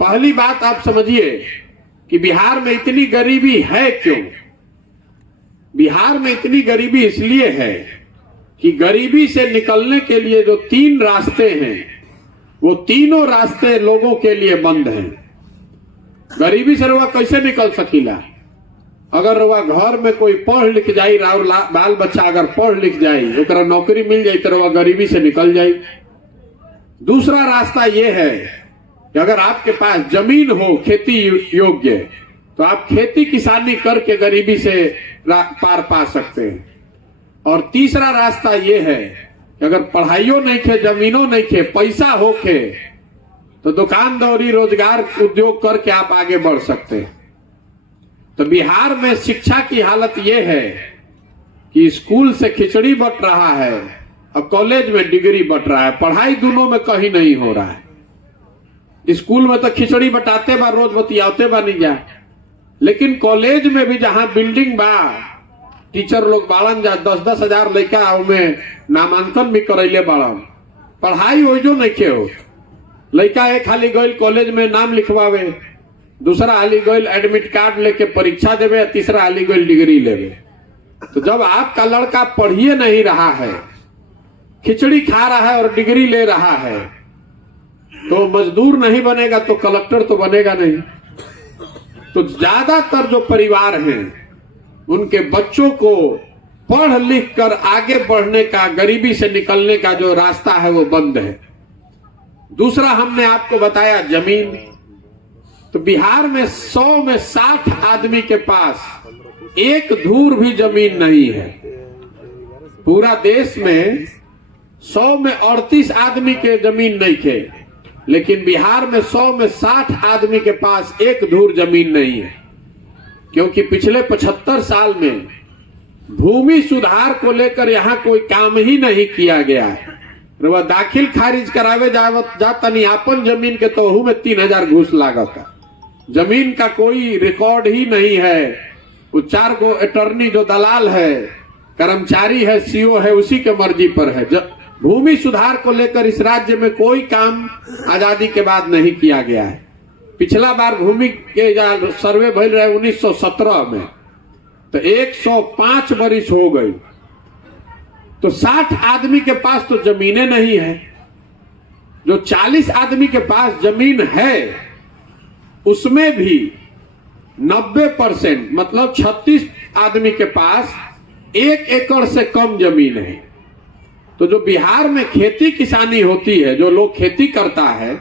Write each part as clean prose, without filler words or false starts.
पहली बात आप समझिए कि बिहार में इतनी गरीबी है क्यों। बिहार में इतनी गरीबी इसलिए है कि गरीबी से निकलने के लिए जो 3 रास्ते हैं वो तीनों रास्ते लोगों के लिए बंद हैं। गरीबी से रउआ कैसे निकल सकीला? अगर रउआ घर में कोई पढ़ लिख जाई, और बाल बच्चा अगर पढ़ लिख जाई, ओकरा नौकरी मिल जाई तो रउआ गरीबी से निकल जाई। दूसरा रास्ता ये है कि अगर आपके पास जमीन हो खेती योग्य तो आप खेती किसानी करके गरीबी से पार पा सकते हैं। और तीसरा रास्ता ये है कि अगर पढ़ाइयों नहीं खे, जमीनों नहीं खे, पैसा हो खे तो दुकानदारी रोजगार उद्योग करके आप आगे बढ़ सकते हैं। तो बिहार में शिक्षा की हालत यह है कि स्कूल से खिचड़ी बंट रहा है और कॉलेज में डिग्री बंट रहा है। पढ़ाई दोनों में कहीं नहीं हो रहा है। स्कूल में तो खिचड़ी बटाते बा, रोज बतियाते बा नहीं जा, लेकिन कॉलेज में भी जहां बिल्डिंग बा, टीचर लोग बाड़न जा 10-10 हजार लड़का उनमें नामांकन भी करैले बाड़न, पढ़ाई ओइजो नहीं के हो। लड़का एक हाली गई कॉलेज में नाम लिखवावे, दूसरा हाली गई एडमिट कार्ड लेके परीक्षा देवे, तीसरा हाली गई डिग्री लेवे। तो जब आपका लड़का पढ़िए नहीं रहा है, खिचड़ी खा रहा है और डिग्री ले रहा है, तो मजदूर नहीं बनेगा तो कलेक्टर तो बनेगा नहीं। तो ज्यादातर जो परिवार हैं उनके बच्चों को पढ़ लिख कर आगे बढ़ने का, गरीबी से निकलने का जो रास्ता है वो बंद है। दूसरा हमने आपको बताया जमीन। तो बिहार में 100 में 60 आदमी के पास एक धूर भी जमीन नहीं है। पूरा देश में 100 में 38 आदमी के जमीन नहीं थे, लेकिन बिहार में 100 में 60 आदमी के पास एक धूर जमीन नहीं है। क्योंकि पिछले 75 साल में भूमि सुधार को लेकर यहां कोई काम ही नहीं किया गया है। वह दाखिल खारिज करावे जातनी आपन जमीन के तो में 3000 घूस लागत। जमीन का कोई रिकॉर्ड ही नहीं है। वो 4 गो अटर्नी जो दलाल है, कर्मचारी है, सीओ है, उसी के मर्जी पर है। भूमि सुधार को लेकर इस राज्य में कोई काम आजादी के बाद नहीं किया गया है। पिछला बार भूमि के सर्वे भइल रहे 1917 में, तो 105 बरिस हो गई। तो 60 आदमी के पास तो जमीनें नहीं है। जो 40 आदमी के पास जमीन है उसमें भी 90% मतलब 36 आदमी के पास 1 एकड़ से कम जमीन है। तो जो बिहार में खेती किसानी होती है, जो लोग खेती करता है,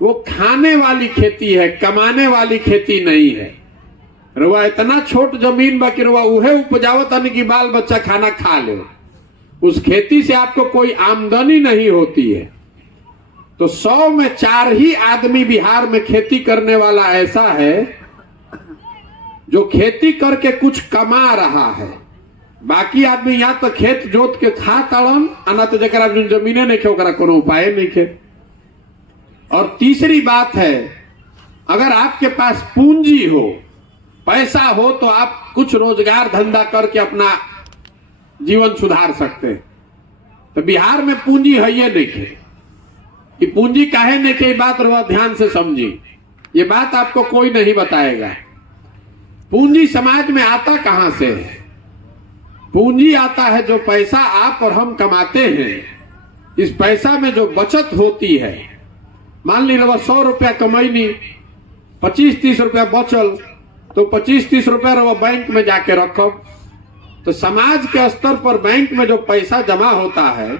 वो खाने वाली खेती है, कमाने वाली खेती नहीं है। रुआ इतना छोट जमीन बा कि रुआ उहे उपजावत है कि बाल बच्चा खाना खा ले। उस खेती से आपको कोई आमदनी नहीं होती है। तो 100 में 4 ही आदमी बिहार में खेती करने वाला ऐसा है जो खेती करके कुछ कमा रहा है। बाकी आदमी या तो खेत जोत के खा तड़न, ना तो जरा जमीने नहीं खे ओकरा कोनो उपाय नहीं खे। और तीसरी बात है, अगर आपके पास पूंजी हो, पैसा हो, तो आप कुछ रोजगार धंधा करके अपना जीवन सुधार सकते हैं। तो बिहार में पूंजी है ये नहीं खे। कि पूंजी काहे नहीं खे, बात रहो ध्यान से समझी। ये बात आपको कोई नहीं बताएगा। पूंजी समाज में आता कहां से है? पूंजी आता है जो पैसा आप और हम कमाते हैं। इस पैसा में जो बचत होती है, मान ली रवा 100 रुपया कमैनी, 25-30 रुपया बचल, तो 25-30 रुपया रवा बैंक में जाके रखब। तो समाज के स्तर पर बैंक में जो पैसा जमा होता है,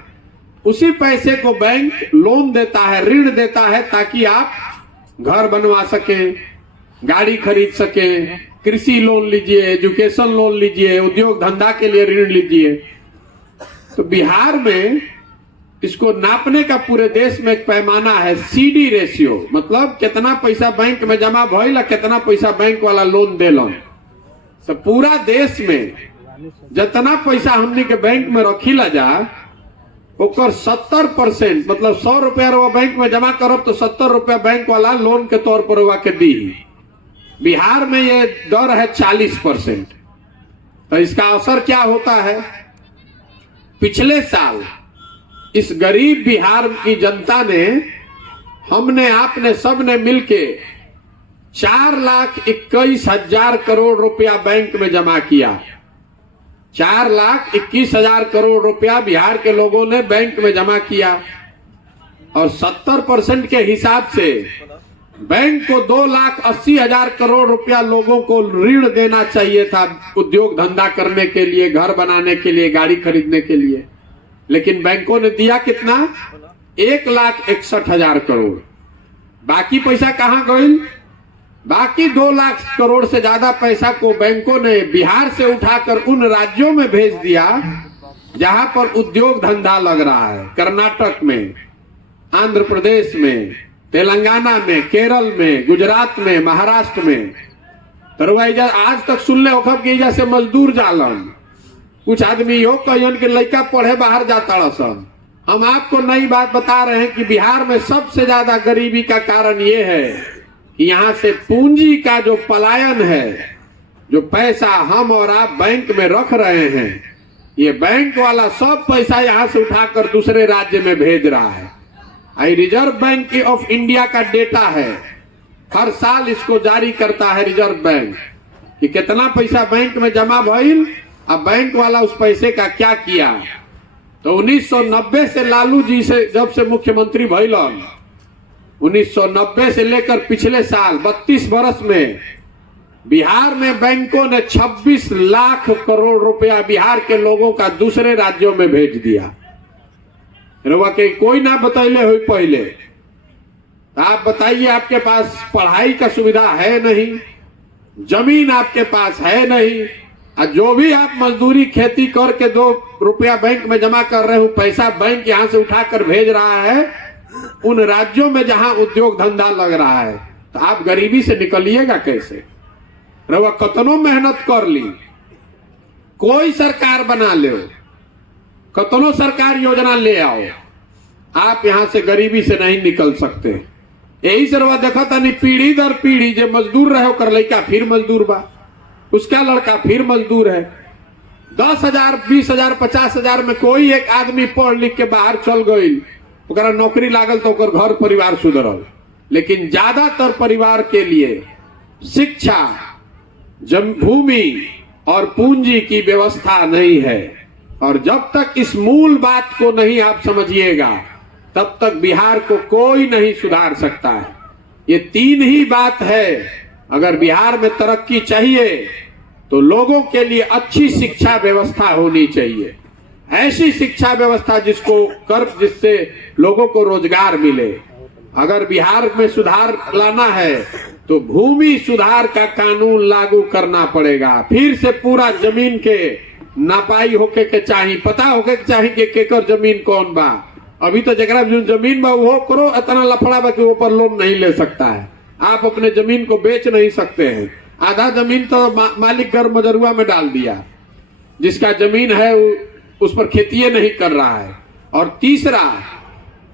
उसी पैसे को बैंक लोन देता है, ऋण देता है, ताकि आप घर बनवा सकें, गाड़ी खरीद सकें, कृषि लोन लीजिए, एजुकेशन लोन लीजिए, उद्योग धंधा के लिए ऋण लीजिए। तो बिहार में इसको नापने का पूरे देश में एक पैमाना है, CD रेशियो, मतलब कितना पैसा बैंक में जमा भइल, कितना पैसा बैंक वाला लोन देलन। तो पूरा देश में जितना पैसा हमने के बैंक में रखीला जा, ओकर 70% मतलब 100 रुपया बैंक में जमा करब तो 70 रुपया बैंक वाला लोन के तौर पर हुआ के दी। बिहार में ये दर है 40%। तो इसका असर क्या होता है? पिछले साल इस गरीब बिहार की जनता ने हमने आपने सबने मिलके 4,21,000 करोड़ रुपया बैंक में जमा किया। 4,21,000 करोड़ रुपया बिहार के लोगों ने बैंक में जमा किया और 70% के हिसाब से बैंक को 2,80,000 करोड़ रुपया लोगों को ऋण देना चाहिए था, उद्योग धंधा करने के लिए, घर बनाने के लिए, गाड़ी खरीदने के लिए। लेकिन बैंकों ने दिया कितना? 1,61,000 करोड़। बाकी पैसा कहां गई? बाकी 2 लाख करोड़ से ज्यादा पैसा को बैंकों ने बिहार से उठाकर उन राज्यों में भेज दिया जहां पर उद्योग धंधा लग रहा है। कर्नाटक में, आंध्र प्रदेश में, तेलंगाना में, केरल में, गुजरात में, महाराष्ट्र में। तरवाइजा आज तक सुन ले होखब कि इजा से मजदूर जालन। कुछ आदमी यो कहन के लड़का पढ़े बाहर जाता सन। हम आपको नई बात बता रहे हैं कि बिहार में सबसे ज्यादा गरीबी का कारण ये है कि यहाँ से पूंजी का जो पलायन है, जो पैसा हम और आप बैंक में रख रहे हैं, ये बैंक वाला सब पैसा यहाँ से उठाकर दूसरे राज्य में भेज रहा है। रिजर्व बैंक ऑफ इंडिया का डेटा है, हर साल इसको जारी करता है रिजर्व बैंक कि कितना पैसा बैंक में जमा भइल, अब बैंक वाला उस पैसे का क्या किया। तो 1990 से लालू जी से जब से मुख्यमंत्री भइलन, 1990 से लेकर पिछले साल 32 वर्ष में बिहार में बैंकों ने 26 लाख करोड़ रुपया बिहार के लोगों का दूसरे राज्यों में भेज दिया। रवा के कोई ना बतैले हुई पहले। आप बताइए, आपके पास पढ़ाई का सुविधा है नहीं, जमीन आपके पास है नहीं, और जो भी आप मजदूरी खेती करके 2 रुपया बैंक में जमा कर रहे हो, पैसा बैंक यहां से उठाकर भेज रहा है उन राज्यों में जहां उद्योग धंधा लग रहा है। तो आप गरीबी से निकलिएगा कैसे? रवा कतनो मेहनत कर ली, कोई सरकार बना ले, कतनो सरकार योजना ले आओ, आप यहां से गरीबी से नहीं निकल सकते। यही से रवा देखा था, नहीं पीढ़ी दर पीढ़ी जो मजदूर रहे कर लड़का फिर मजदूर बा, उसका लड़का फिर मजदूर है। 10,000, 20,000, 50,000 में कोई एक आदमी पढ़ लिख के बाहर चल गई, ओकरा नौकरी लागल तो ओकर घर परिवार सुधरल। लेकिन ज्यादातर परिवार के लिए शिक्षा, भूमि और पूंजी की व्यवस्था नहीं है। और जब तक इस मूल बात को नहीं आप समझिएगा, तब तक बिहार को कोई नहीं सुधार सकता है। ये 3 ही बात है। अगर बिहार में तरक्की चाहिए तो लोगों के लिए अच्छी शिक्षा व्यवस्था होनी चाहिए, ऐसी शिक्षा व्यवस्था जिससे लोगों को रोजगार मिले। अगर बिहार में सुधार लाना है तो भूमि सुधार का कानून लागू करना पड़ेगा। फिर से पूरा जमीन के नापाई होके के चाहिए, पता होके के चाहिए कि केकर जमीन कौन बा। अभी तो जगरा जमीन बा वो करो, इतना लफड़ा बा कि ऊपर लोन नहीं ले सकता है। आप अपने जमीन को बेच नहीं सकते हैं। आधा जमीन तो मालिक घर मजरुआ में डाल दिया, जिसका जमीन है उस पर खेती नहीं कर रहा है। और तीसरा,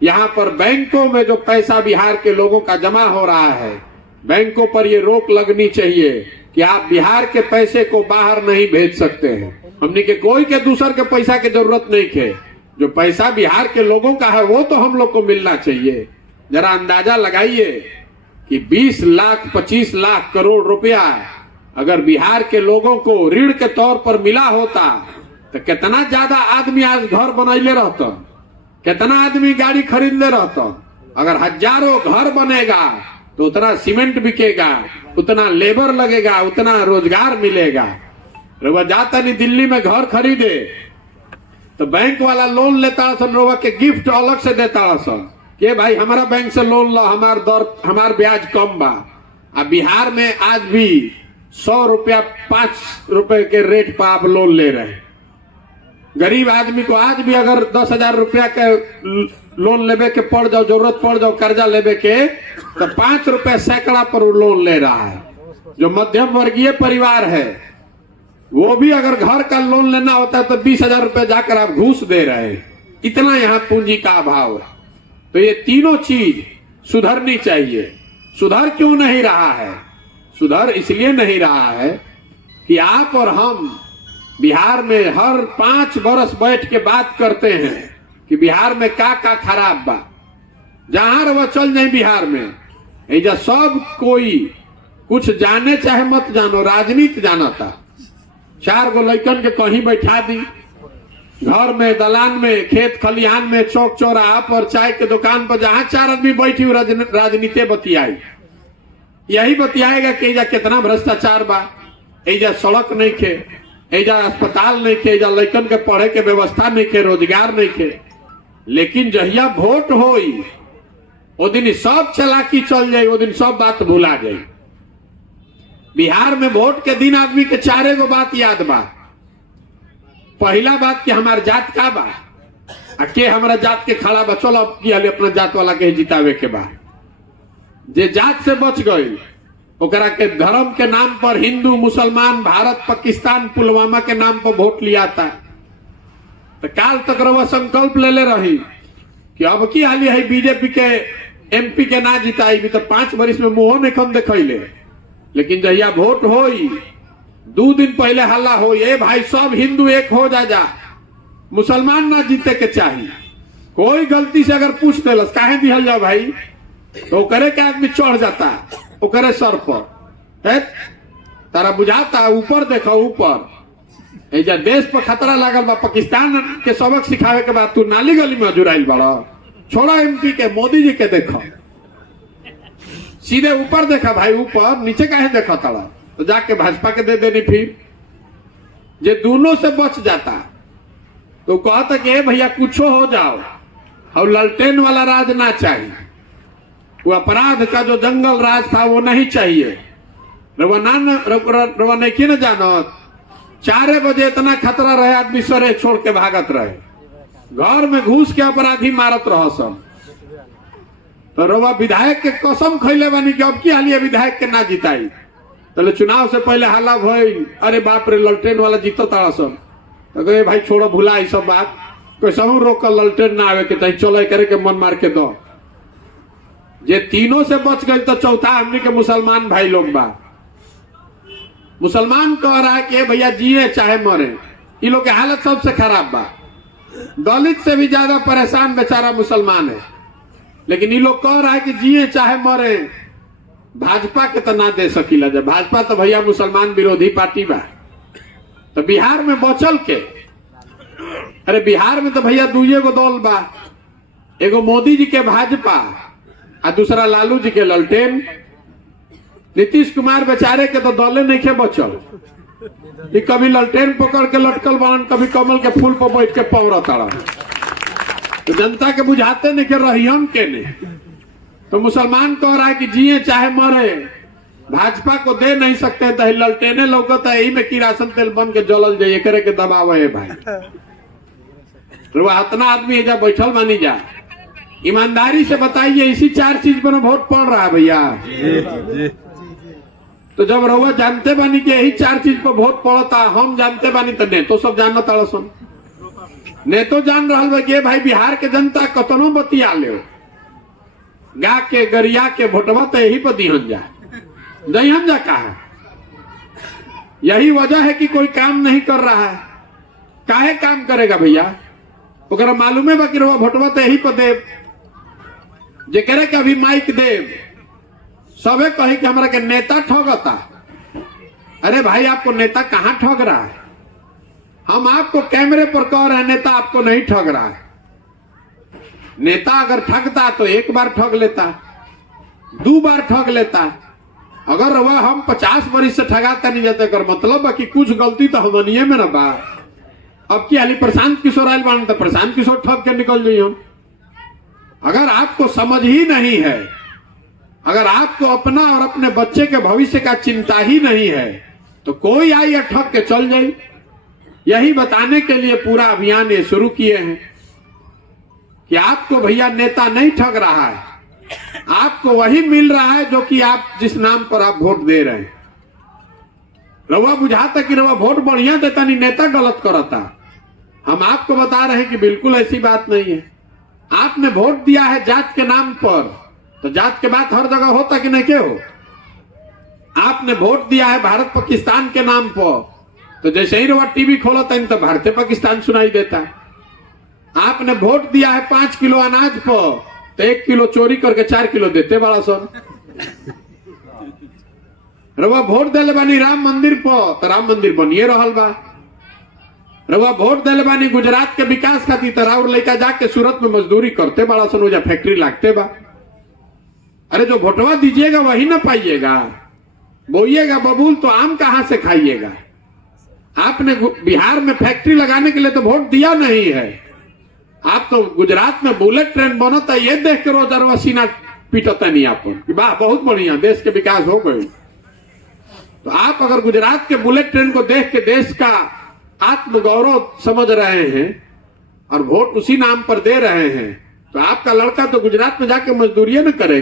यहाँ पर बैंकों में जो पैसा बिहार के लोगों का जमा हो रहा है, बैंकों पर ये रोक लगनी चाहिए कि आप बिहार के पैसे को बाहर नहीं भेज सकते हैं। हमने के कोई के दूसर के पैसा की जरूरत नहीं है। जो पैसा बिहार के लोगों का है वो तो हम लोग को मिलना चाहिए। जरा अंदाजा लगाइए कि 20 लाख 25 लाख करोड़ रुपया अगर बिहार के लोगों को ऋण के तौर पर मिला होता तो कितना ज्यादा आदमी आज घर बनैले रहता, कितना आदमी गाड़ी खरीद ले रहता। अगर हजारों घर बनेगा तो उतना सीमेंट बिकेगा, उतना लेबर लगेगा, उतना रोजगार मिलेगा। रउआ जाता नहीं दिल्ली में घर खरीदे तो बैंक वाला लोन लेता सन, रउआ के गिफ्ट अलग से देता सन कि भाई हमारा बैंक से लोन लो, हमार ब्याज कम बा। अब बिहार में आज भी 100 रुपया 5 रुपए के रेट पर आप लोन ले रहे हैं। गरीब आदमी को आज भी अगर 10,000 रुपया के लोन लेवे के पड़ जाओ, जरूरत पड़ जाओ कर्जा लेवे के, तो 5 रुपए सैकड़ा पर वो लोन ले रहा है। जो मध्यम वर्गीय परिवार है वो भी अगर घर का लोन लेना होता है तो 20,000 रुपए जाकर आप घूस दे रहे हैं। इतना यहाँ पूंजी का अभाव है। तो ये तीनों चीज सुधरनी चाहिए। सुधर क्यों नहीं रहा है? सुधर इसलिए नहीं रहा है कि आप और हम बिहार में हर 5 बरस बैठ के बात करते हैं कि बिहार में का खराब बा। जहां रवा चल जाए बिहार में, ऐजा सब कोई कुछ जाने चाहे मत जानो, राजनीति जाना था। 4 गो लड़कन के कहीं बैठा दी, घर में, दलान में, खेत खलिहान में, चौक चौराहा पर, चाय के दुकान पर, जहां 4 आदमी बैठी राजनीति बतियाई। यही बतियाएगा कि एजा कितना भ्रष्टाचार बा, एजा सड़क नहीं खे, एजा अस्पताल नहीं खे, एजा लड़कन के पढ़े के व्यवस्था नहीं खे, रोजगार नहीं खे। लेकिन जहिया वोट होई वो दिन सब चलाकी चल जाये, वो दिन सब बात भुला जाये। बिहार में वोट के दिन आदमी के 4 गो बात याद बा। पहला बात कि हमार जात का बा, के हमारा जात के खड़ा बा, चलो अपना जात वाला के जितावे के बा। जे जात से बच गई ओकरा के धर्म के नाम पर हिंदू मुसलमान, भारत पाकिस्तान, पुलवामा के नाम पर वोट लिया था। तो काल तक रवा संकल्प ले ले रही कि अब की हाली है बीजेपी के एमपी के ना जिताई भी, तो 5 वर्ष में मुंह नहीं कम दिखैले। लेकिन जहिया वोट होई 2 दिन पहले हल्ला हो, ए भाई सब हिंदू एक हो जा, मुसलमान ना जीते के चाहिए। कोई गलती से अगर पूछ देलस काहे दिहल जाओ भाई, तो करे के आदमी चढ़ जाता ओकरे सर पर। है तारा बुझाता ऊपर देखो, ऊपर एजा देश पर खतरा लागल बा। पाकिस्तान के सबक सिखावे के बाद तू नाली गली में जुड़ाइल बड़ा। छोड़ा एमपी के, मोदी जी के देखो, सीधे ऊपर देखा भाई, ऊपर, नीचे काहे देखा तारा। तो जाके भाजपा के दे देनी। फिर जे दोनों से बच जाता तो कहता कि भैया कुछ हो जाओ, और ललटेन वाला राज ना चाहिए, वो अपराध का जो जंगल राज था वो नहीं चाहिए। रवा नहीं न जानो 4 बजे इतना खतरा रहे, आदमी सरे छोड़ के भागत रहे, घर में घुस के अपराधी मारत रहो सब। तो रवा विधायक के कसम खैले बानी कि अब की हालिया विधायक के ना जिताई। तो चुनाव से पहले हल्ला भइल, अरे बाप रे ललटेन वाला जीतो तारा सब। तो कहे भाई छोड़ो भुला ई सब बात, कोई सहू रोक कर ललटेन ना आवे के चाहिए, चलो करे के मन मार के दो। जे तीनों से बच गए तो चौथा हमने के मुसलमान भाई लोग बा। मुसलमान कह रहा है कि भैया जिए चाहे मरे, ये लोग की हालत सबसे खराब बा। दलित से भी ज्यादा परेशान बेचारा मुसलमान है। लेकिन ये लोग कह रहा है कि जिए चाहे मरे, भाजपा के तो ना दे सकीला। जब भाजपा तो भैया मुसलमान विरोधी पार्टी बा। तो बिहार में बचल के, अरे बिहार में तो भैया 2 गो दल बा, एगो मोदी जी के भाजपा और दूसरा लालू जी के ललटेन। नीतीश कुमार बेचारे के तो दले नहीं के बचल, कि कभी ललटेन पकड़ के लटकल बनन, कभी कमल के फूल पर बैठ के पौरा ताड़ा। तो जनता के बुझाते नहीं के रहियन के नहीं। तो मुसलमान कह रहा है कि जिए चाहे मरे, भाजपा को दे नहीं सकते, तो ललटेने लौकता है, यही में किरासन तेल बन के जलल जाए, करे के दबाव है भाई। तो इतना आदमी एजा बैठल मानी जा, ईमानदारी से बताइए इसी 4 चीज पर वोट पड़ रहा है भैया। तो जब रउआ जानते बानी कि यही 4 चीज पर वोट पड़ता, हम जानते बानी, तो ने तो सब जानना ताड़ा सुन, ने तो जान रहा बा कि भाई बिहार के जनता कतनो बतिया ले, गा के गरिया के वोटवा तो यही पर दिहन जा, दहन जा कहा। यही वजह है कि कोई काम नहीं कर रहा है। काहे काम करेगा भैया, ओकरा मालूम है बा कि रउआ वोटवा तो यही पर देव, जे करे कि अभी माइक देव, सबे कहे कि हमारा के नेता ठगता। अरे भाई आपको नेता कहां ठग रहा है? हम आपको कैमरे पर कह रहे हैं नेता आपको नहीं ठग रहा है। नेता अगर ठगता तो 1 बार ठग लेता, 2 बार ठग लेता। अगर वह हम 50 वर्ष से ठगाता नहीं जाते, कर मतलब है कि कुछ गलती तो हमनिए में ना बा। अब की हाली प्रशांत किशोर आयल बान तो प्रशांत किशोर ठग के निकल जाइए हम। अगर आपको समझ ही नहीं है, अगर आपको अपना और अपने बच्चे के भविष्य का चिंता ही नहीं है, तो कोई आई या ठग के चल जाए। यही बताने के लिए पूरा अभियान ये शुरू किए हैं कि आपको भैया नेता नहीं ठग रहा है, आपको वही मिल रहा है जो कि आप जिस नाम पर आप वोट दे रहे हैं। रवा बुझाता कि रवा वोट बढ़िया देता नहीं, नेता गलत करता। हम आपको बता रहे हैं कि बिल्कुल ऐसी बात नहीं है। आपने वोट दिया है जात के नाम पर, तो जात के बात हर जगह होता कि नहीं के हो। आपने वोट दिया है भारत पाकिस्तान के नाम पर, तो जैसे ही रवा टीवी खोलता है तो भारतीय पाकिस्तान सुनाई देता है। आपने वोट दिया है 5 किलो अनाज पर, तो 1 किलो चोरी करके 4 किलो देते बड़ा सन। रउआ वोट देले बानी राम मंदिर पर, तो राम मंदिर बनिए रहल बा। रउआ वोट देले बानी गुजरात के विकास खातिर, तो राउर लड़का जाके सूरत में मजदूरी करते बड़ा सन, वजह फैक्ट्री लागते बा। अरे जो वोटवा दीजिएगा वही ना पाइएगा, बोइएगा बबूल तो आम कहां से खाइएगा। आपने बिहार में फैक्ट्री लगाने के लिए तो वोट दिया नहीं है, आप तो गुजरात में बुलेट ट्रेन बनता ये देख के रोज अरवा सीना पीटता नहीं आपको कि वाह बहुत बढ़िया देश के विकास हो गए। तो आप अगर गुजरात के बुलेट ट्रेन को देख के देश का आत्मगौरव समझ रहे हैं और वोट उसी नाम पर दे रहे हैं, तो आपका लड़का तो गुजरात में जाके मजदूरी न करेगा।